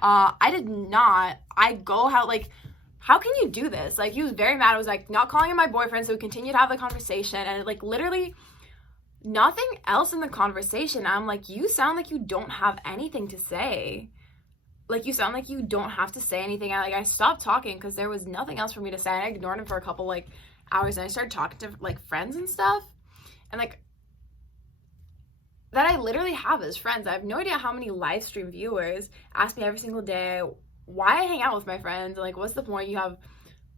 I did not. I go out, like, how can you do this? Like, he was very mad. I was like, not calling him my boyfriend, so we continued to have the conversation, and like literally nothing else in the conversation. I'm like, you sound like you don't have anything to say. Like, you sound like you don't have to say anything. I stopped talking because there was nothing else for me to say. I ignored him for a couple like hours, and I started talking to like friends and stuff, and like that I literally have as friends. I have no idea how many live stream viewers ask me every single day why I hang out with my friends. Like, what's the point? You have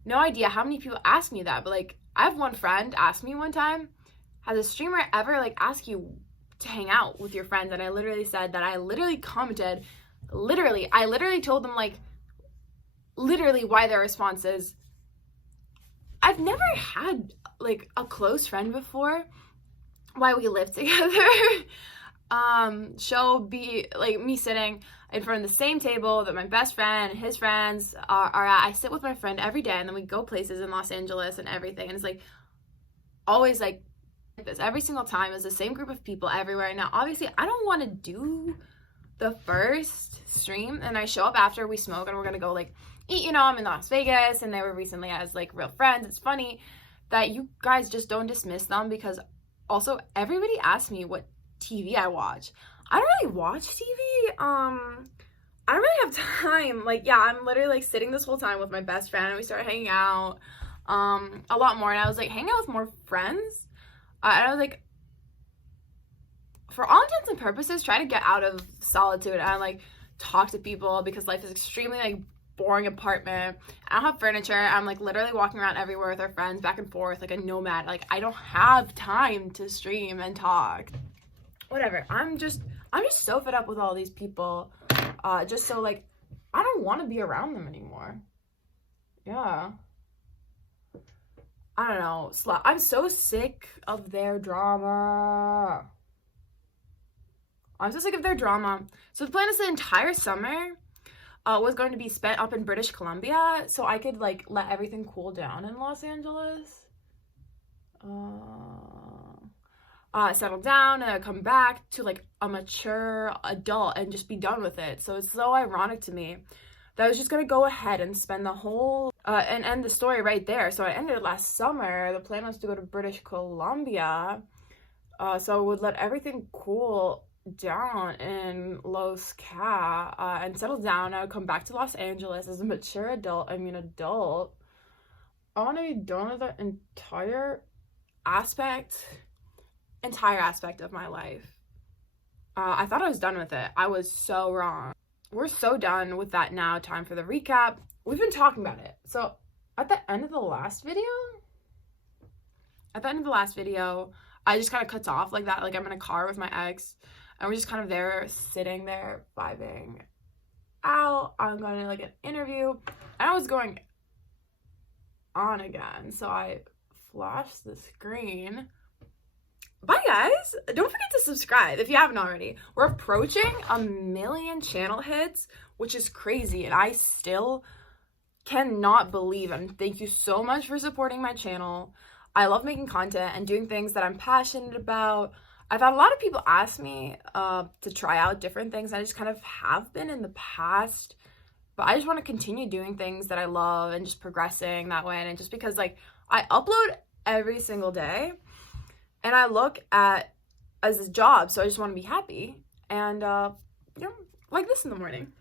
no idea how many people ask me that. But like, I have one friend ask me one time, has a streamer ever like ask you to hang out with your friends? And I literally said that I literally commented, I literally told them like literally why their response is, I've never had like a close friend before. Why we live together. She'll be like me sitting in front of the same table that my best friend and his friends are at. I sit with my friend every day, and then we go places in Los Angeles and everything, and it's like always like this every single time. It's the same group of people everywhere. Now obviously I don't want to do the first stream and I show up after we smoke and we're gonna go like eat, you know. I'm in Las Vegas and they were recently as like real friends. It's funny that you guys just don't dismiss them, because also everybody asks me what TV I watch. I don't really watch TV. I don't really have time. Like, yeah, I'm literally like sitting this whole time with my best friend and we started hanging out a lot more, and I was like hanging out with more friends, and I was like, for all intents and purposes, try to get out of solitude and like talk to people, because life is extremely like boring apartment. I don't have furniture. I'm like literally walking around everywhere with our friends, back and forth like a nomad. Like, I don't have time to stream and talk. Whatever. I'm just so fed up with all these people. Just so like I don't want to be around them anymore. Yeah. I don't know. I'm so sick of their drama. I'm so sick of their drama. So the plan is the entire summer was going to be spent up in British Columbia, so I could like let everything cool down in Los Angeles. Settle down and come back to like a mature adult and just be done with it. So it's so ironic to me that I was just gonna go ahead and spend the whole and end the story right there. So I ended last summer. The plan was to go to British Columbia, so I would let everything cool down in Los Ca and settle down. I would come back to Los Angeles as a mature adult. I want to be done with the entire aspect of my life. I thought I was done with it. I was so wrong. We're so done with that now. Time for the recap. We've been talking about it. So at the end of the last video, I just kind of cuts off like that. Like, I'm in a car with my ex and we're just kind of there, sitting there, vibing out. I'm going to like an interview, and I was going on again. So I flashed the screen. Bye guys. Don't forget to subscribe if you haven't already. We're approaching 1 million channel hits, which is crazy, and I still cannot believe it. And thank you so much for supporting my channel. I love making content and doing things that I'm passionate about. I've had a lot of people ask me to try out different things. I just kind of have been in the past, but I just want to continue doing things that I love and just progressing that way. And just because like I upload every single day and I look at as a job, so I just want to be happy and you know, like this in the morning.